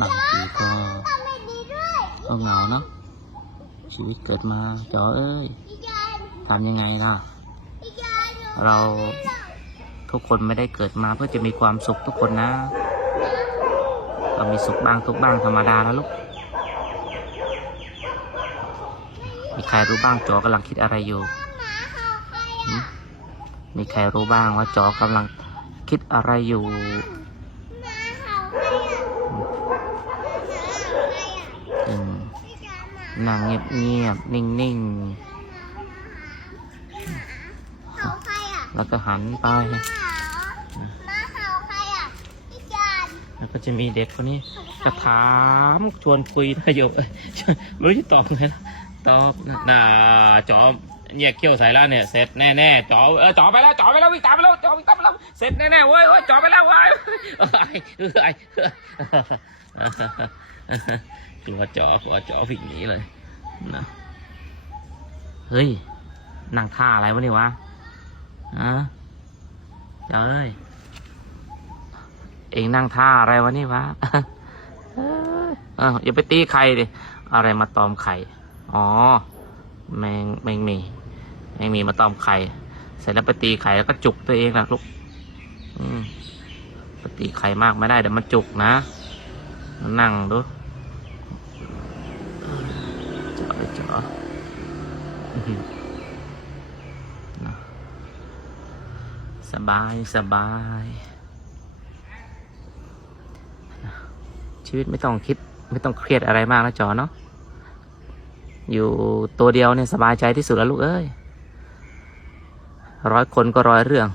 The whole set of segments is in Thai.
บางทีก็ก็เหงาเนาะชีวิตเกิดมาจอเอ้ยทำยังไงล่ะ เราทุกคนไม่ได้เกิดมาเพื่อจะมีความสุขทุกคนนะเรามีสุขบ้างทุกบ้างธรรมดาแล้วลูกมีใครรู้บ้างจอกำลังคิดอะไรอยู่มมีใครรู้บ้างว่าจอกำลังคิดอะไรอยู่ อืม นั่งเงียบเงียบๆนิ่งนิ่งๆแล้วก็หันไปแล้วก็จะมีเด็กคนนี้ก็ถามชวนคุยประโยคเอ้ยไม่รู้จะตอบไงนะตอบน่าจอเนี่ยเขี้ยวใส่แล้วเนี่ยเสร็จแน่แน่ๆจอเออจอไปแล้วจอไปแล้ววิ่งตามไปแล้วจอวิ่งตามไปแล้วเสร็จแน่แน่ๆเว้ยเว้ยจอไปแล้วเว้ยเอ้ยเอ้ย กลัวจอกลัวจอวิ่งหนีเลยนะเฮ้ยนั่งท่าอะไรวะเนี่ยวะอะจอเอ้ยเองนั่งท่าอะไรวะนี่วะเอ้ยเอ้าอย่าไปตีไข่ดิอะไรมาตอมไข่ อ๋อ แมงแมงมีแมงมีมาตอมไข่ เสร็จแล้วไปตีไข่แล้วก็จุกตัวเองนะลูก อืมไปตีไข่มากไม่ได้เดี๋ยวมันจุกนะ นั่งดูเจาะเจาะสบายสบาย ชีวิตไม่ต้องคิดไม่ต้องเครียดอะไรมากนะจอเนาะอยู่ตัวเดียวเนี่ยสบายใจที่สุดแล้วลูกเอ้ยร้อยคนก็ร้อยเรื่อง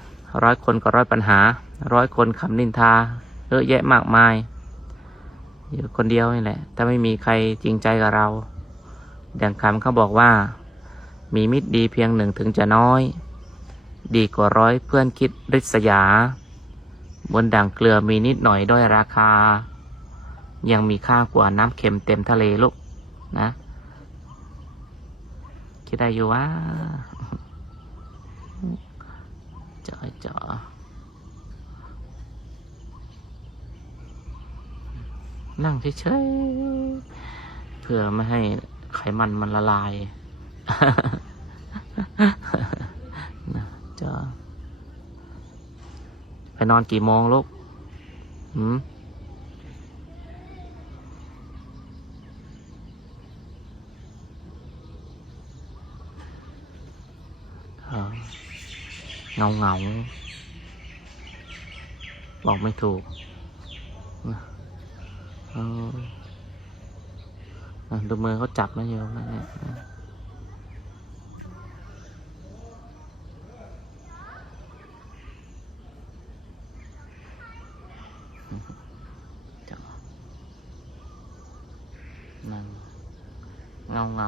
ร้อยคนก็ร้อยปัญหา ร้อยคนคำนินทาเยอะแยะมากมาย อยู่คนเดียวนี่แหละ ถ้าไม่มีใครจริงใจกับเราดังคำเขาบอกว่า มีมิตรดีเพียงหนึ่งถึงจะน้อย ดีกว่าร้อยเพื่อนคิดริษยา บนดังเกลือมีนิดหน่อยด้อยราคา ยังมีค่ากว่าน้ำเค็มเต็มทะเลลูกนะ คิดได้อยู่ว่าจอจอ นั่งเฉยๆเพื่อไม่ให้ไขมันมันละลายนะจอไปนอนกี่โมงลูกหืมเงาเงาๆบอกไม่ถูกนะ ออเอดูมือเขาจับมาอยู่นะเนี่ยจับนั่งเงาเงา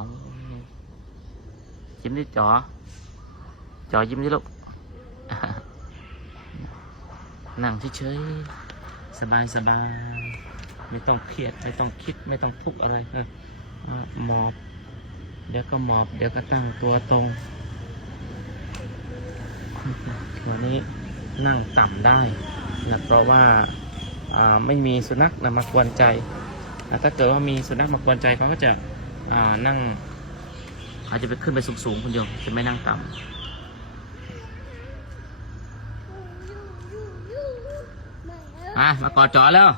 จิ้มดิจ๋อจอยิ้มดิลูกนั่งเฉยๆสบายสบาย ไม่ต้องเครียด ไม่ต้องคิดไม่ต้องทุกข์อะไรเอออะหมอบ เดี๋ยวก็หมอบ เดี๋ยวก็ตั้งตัวตรงวันนี้นั่งต่ำได้นะเพราะว่าอ่าไม่มีสุนัขนะมากวนใจอะถ้าเกิดว่ามีสุนัขมากวนใจเขาก็จะอ่านั่ง อาจจะไปขึ้นไปสูงๆคุณโยมจะไม่นั่งต่ำมามากอดจอแล้ว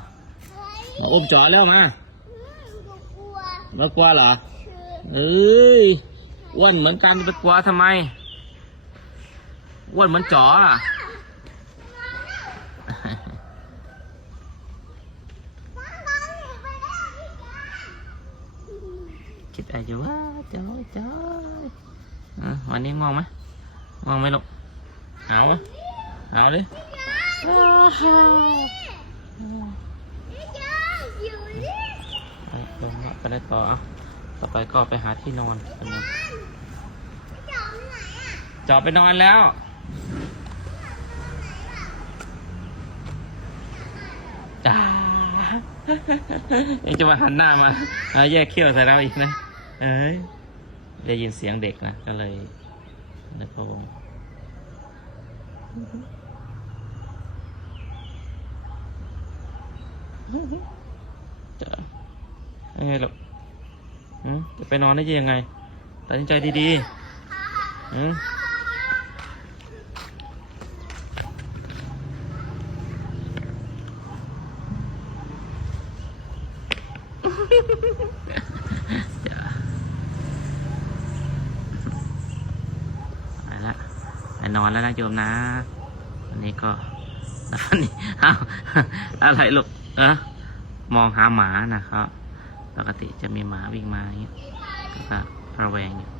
มาอุ้มจอแล้วมามากลัวเหรอเอ้ยอ้วนเหมือนกันไปกลัวทำไมอ้วนเหมือนจออะคิดอะไรอยู่วะจอยจอยอะวันนี้ง่วงไหมง่วงไหมลูกเอาไหมเอาดิอ้าวไป ลงไปได้ต่อต่อไปก็ไปหาที่นอนกันนะจอดไปนอนแล้ว จ้ายังจะมาหันหน้ามาแยกเขี้ยวใส่เราอีกนะ เอ้ยได้ยินเสียงเด็กนะ ก็เลยนึกว่าจะ ยังไงลูกจะไปนอนได้ยังไง ตัดสินใจดีๆหืมจ้ะไปละไปนอนแล้วนะโยมนะวันนี้ก็วันนี้อ้าวอะไรลูกเอะมองหาหมานะครับ ปกติจะมีหมาวิ่งมาอย่างเงี้ยก็ระแวงอยู่